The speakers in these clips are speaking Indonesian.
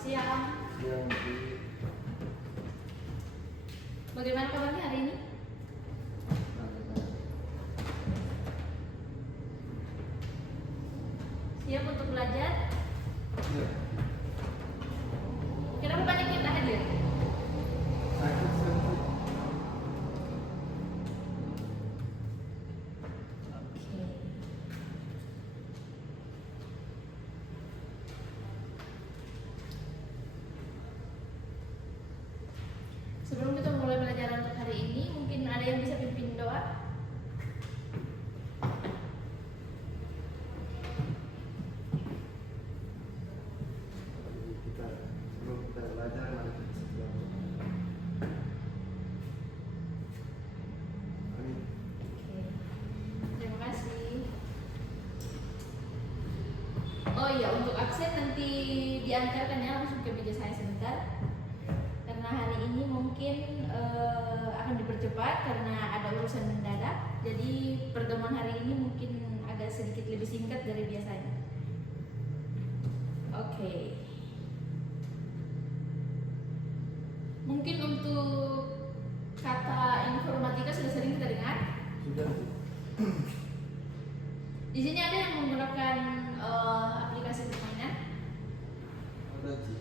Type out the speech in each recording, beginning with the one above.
siang. Siang, Bu. Bagaimana kabarnya hari ini? Siap untuk belajar? Iya. Kenapa banyak yang tak hadir? Sakit sedikit. Oke. Sebelum kita mulai pelajaran untuk hari ini, mungkin ada yang bisa pimpin doa? Sebelum kita belajar, mari kita berdoa. Amin. Oke. Terima kasih. Oh iya, untuk absen nanti diantarkan ya langsung ke meja saya sebentar. Karena hari ini mungkin akan dipercepat karena ada urusan mendadak. Jadi pertemuan hari ini mungkin agak sedikit lebih singkat dari biasanya. Oke. Mungkin untuk kata informatika sudah sering kita dengar. Sudah, Bu. Di sini ada yang menggunakan aplikasi permainan. Ada, Ci.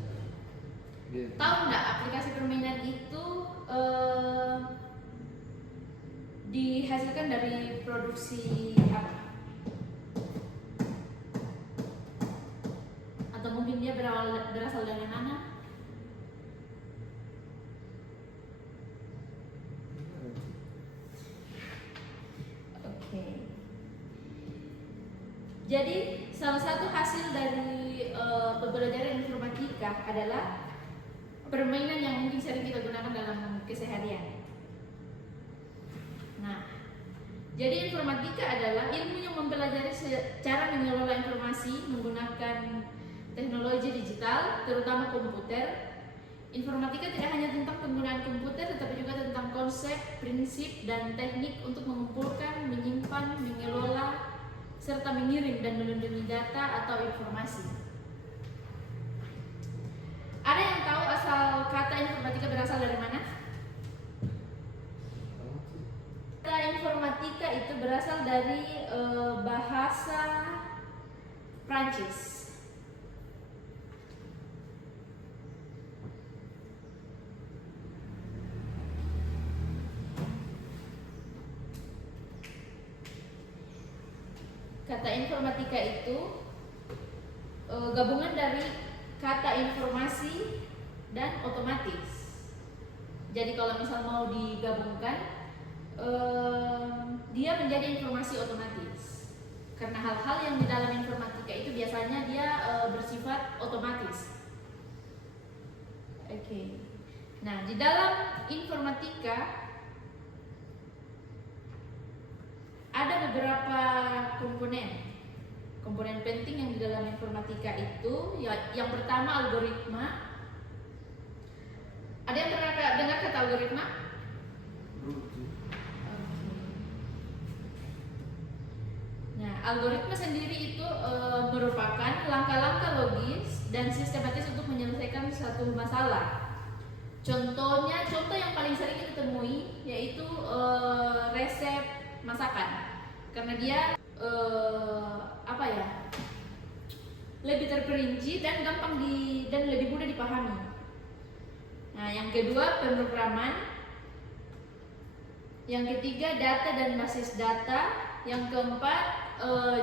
Iya. Tahu nggak aplikasi permainan itu dihasilkan dari produksi apa? Atau mungkin dia berasal dari mana? Oke. Jadi salah satu hasil dari pembelajaran informatika adalah permainan yang mungkin sering kita gunakan dalam keseharian. Nah, jadi informatika adalah ilmu yang mempelajari cara mengelola informasi menggunakan teknologi digital, terutama komputer. Informatika tidak hanya tentang penggunaan komputer, tetapi juga tentang konsep, prinsip, dan teknik untuk mengumpulkan, menyimpan, mengelola, serta mengirim dan melindungi data atau informasi. Ada yang tahu asal kata informatika berasal dari mana? Kata informatika itu berasal dari bahasa Prancis. Kata informatika itu gabungan dari kata informasi dan otomatis. Jadi kalau misal mau digabungkan, dia menjadi informasi otomatis. Karena hal-hal yang di dalam informatika itu biasanya dia bersifat otomatis. Oke. Nah, di dalam informatika ada beberapa komponen penting yang di dalam informatika itu. Yang pertama algoritma. Ada yang pernah dengar kata algoritma? Oke. Nah, algoritma sendiri itu merupakan langkah-langkah logis dan sistematis untuk menyelesaikan satu masalah. Contoh yang paling sering kita temui yaitu resep masakan. Karena dia lebih terperinci dan dan lebih mudah dipahami. Nah, yang kedua pemrograman, yang ketiga data dan basis data, yang keempat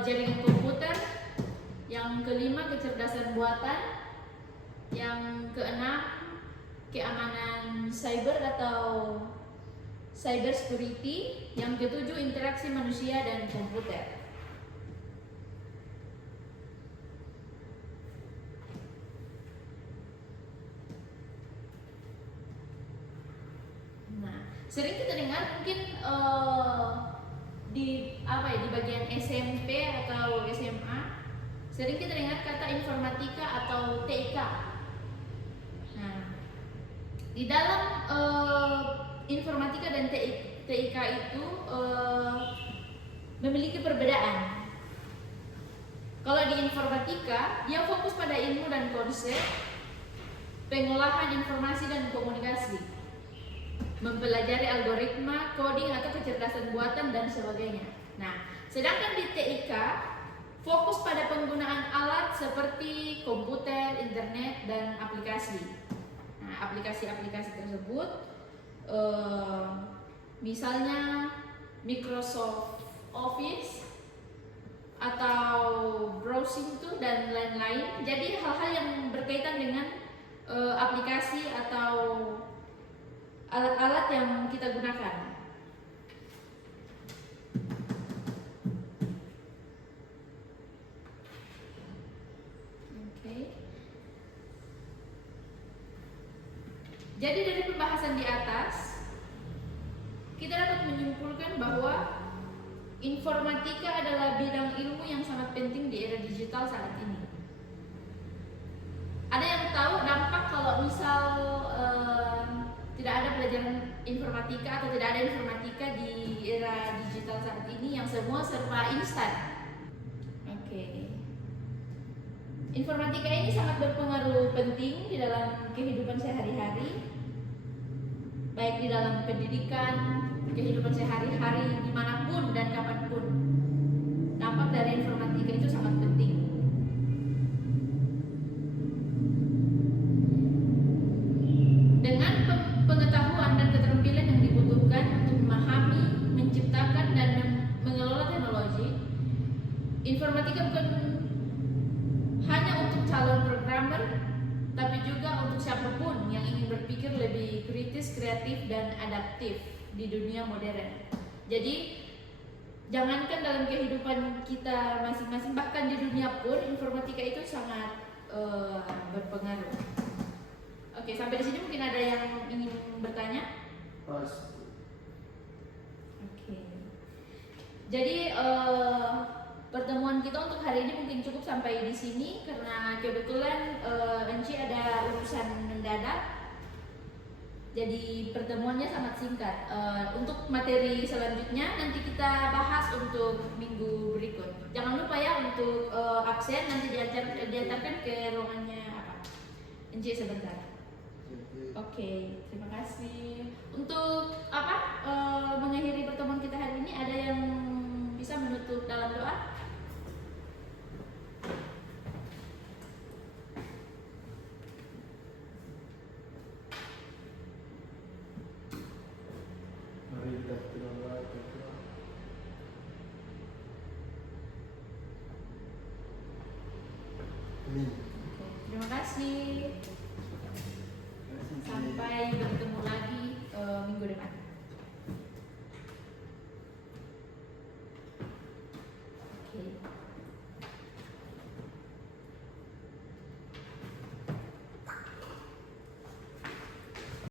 jaringan komputer, yang kelima kecerdasan buatan, yang keenam keamanan cyber atau cyber security, yang ketujuh interaksi manusia dan komputer. Nah, sering kita dengar mungkin di bagian SMP atau SMA sering kita dengar kata informatika atau TIK. Nah, di dalam informatika dan TIK itu memiliki perbedaan. Kalau di informatika dia fokus pada ilmu dan konsep, pengolahan informasi dan komunikasi, mempelajari algoritma, coding atau kecerdasan buatan dan sebagainya. Nah, sedangkan di TIK fokus pada penggunaan alat seperti komputer, internet, dan aplikasi. Nah, aplikasi-aplikasi tersebut misalnya Microsoft Office atau browsing tool dan lain-lain. Jadi hal-hal yang berkaitan dengan aplikasi atau alat-alat yang kita gunakan. Oke. Jadi dari pembahasan di atas kita dapat menyimpulkan bahwa informatika adalah bidang ilmu yang sangat penting di era digital saat ini. Ada yang tahu dampak kalau misal tidak ada pelajaran informatika atau tidak ada informatika di era digital saat ini yang semua serba instan? Oke. Informatika ini sangat berpengaruh penting di dalam kehidupan sehari-hari, baik di dalam pendidikan, kehidupan sehari-hari, dimanapun dan kapanpun. Dampak dari informatika itu sangat penting. Dengan pengetahuan dan keterampilan yang dibutuhkan untuk memahami, menciptakan, dan mengelola teknologi, informatika bukan hanya untuk calon programmer, tapi juga untuk siapapun yang ingin berpikir lebih kritis, kreatif, dan adaptif di dunia modern. Jadi jangankan dalam kehidupan kita masing-masing, bahkan di dunia pun informatika itu sangat berpengaruh. Oke, sampai di sini mungkin ada yang ingin bertanya? Pas. Oke. Jadi pertemuan kita untuk hari ini mungkin cukup sampai di sini karena kebetulan Enci ada urusan mendadak. Jadi pertemuannya sangat singkat. Untuk materi selanjutnya nanti kita bahas untuk minggu berikut. Jangan lupa ya untuk absen nanti diantarkan ke ruangannya apa? Enci sebentar. Oke, terima kasih. Untuk apa mengakhiri pertemuan kita hari ini, ada yang bisa menutup dalam doa? Mari kita berdoa. Amin. Terima kasih.